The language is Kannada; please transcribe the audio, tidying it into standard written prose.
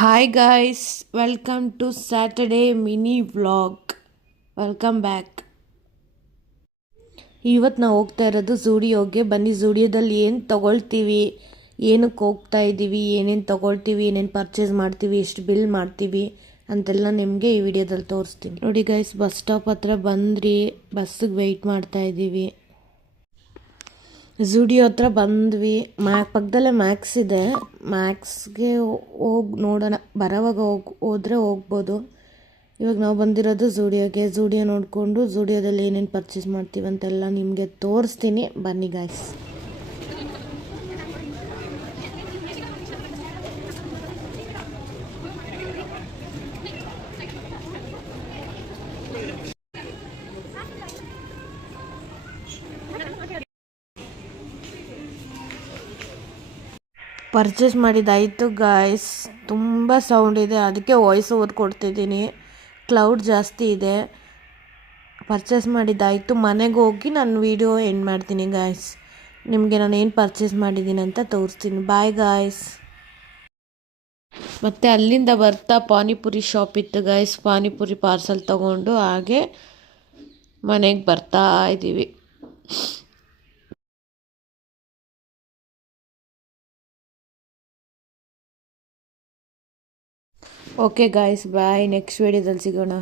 Hi guys, welcome to Saturday mini vlog. Welcome back. ಇವತ್ತು ನಾವು ಹೋಗ್ತಾ ಇರೋದು ಝೂಡಿಯೋಗೆ. ಬನ್ನಿ ಝೂಡಿಯೋದಲ್ಲಿ ಏನು ತೊಗೊಳ್ತೀವಿ, ಏನಕ್ಕೆ ಹೋಗ್ತಾ ಇದ್ದೀವಿ, ಏನೇನು ತೊಗೊಳ್ತೀವಿ, ಏನೇನು ಪರ್ಚೇಸ್ ಮಾಡ್ತೀವಿ, ಎಷ್ಟು ಬಿಲ್ ಮಾಡ್ತೀವಿ ಅಂತೆಲ್ಲ ನಿಮಗೆ ಈ ವಿಡಿಯೋದಲ್ಲಿ ತೋರಿಸ್ತೀನಿ. ನೋಡಿ ಗೈಸ್, ಬಸ್ ಸ್ಟಾಪ್ ಹತ್ರ ಬಂದ್ರಿ, ಬಸ್ಸಿಗೆ ವೆಯ್ಟ್ ಮಾಡ್ತಾ ಇದ್ದೀವಿ. ಝೂಡಿಯೋ ಹತ್ರ ಬಂದ್ವಿ. ಪಕ್ಕದಲ್ಲೇ ಮ್ಯಾಕ್ಸ್ ಇದೆ. ಮ್ಯಾಕ್ಸ್ಗೆ ಹೋಗಿ ನೋಡೋಣ, ಬರೋವಾಗ ಹೋದರೆ ಹೋಗ್ಬೋದು. ಇವಾಗ ನಾವು ಬಂದಿರೋದು ಝೂಡಿಯೋ ನೋಡಿಕೊಂಡು ಝೂಡಿಯೋದಲ್ಲಿ ಏನೇನು ಪರ್ಚೇಸ್ ಮಾಡ್ತೀವಿ ಅಂತೆಲ್ಲ ನಿಮಗೆ ತೋರಿಸ್ತೀನಿ. ಬನ್ನಿ ಗಾಯ್ಸ್. ಪರ್ಚೇಸ್ ಮಾಡಿದ್ದಾಯಿತು ಗಾಯ್ಸ್. ತುಂಬ ಸೌಂಡ್ ಇದೆ, ಅದಕ್ಕೆ ವಾಯ್ಸ್ ಓವರ್ ಕೊಡ್ತಿದ್ದೀನಿ. ಕ್ಲೌಡ್ ಜಾಸ್ತಿ ಇದೆ. ಪರ್ಚೇಸ್ ಮಾಡಿದ್ದಾಯಿತು. ಮನೆಗೆ ಹೋಗಿ ನಾನು ವೀಡಿಯೋ ಎಂಡ್ ಮಾಡ್ತೀನಿ ಗಾಯ್ಸ್. ನಿಮಗೆ ನಾನು ಏನು ಪರ್ಚೇಸ್ ಮಾಡಿದ್ದೀನಿ ಅಂತ ತೋರಿಸ್ತೀನಿ. Bye guys. ಮತ್ತು ಅಲ್ಲಿಂದ ಬರ್ತಾ ಪಾನಿಪುರಿ ಶಾಪ್ ಇತ್ತು ಗಾಯ್ಸ್. ಪಾನಿಪುರಿ ಪಾರ್ಸಲ್ ತೊಗೊಂಡು ಹಾಗೆ ಮನೆಗೆ ಬರ್ತಾ ಇದ್ದೀವಿ. ಓಕೆ ಗಾಯ್ಸ್, ಬಾಯ್. ನೆಕ್ಸ್ಟ್ ವಿಡಿಯೋದಲ್ಲಿ ಸಿಗೋಣ.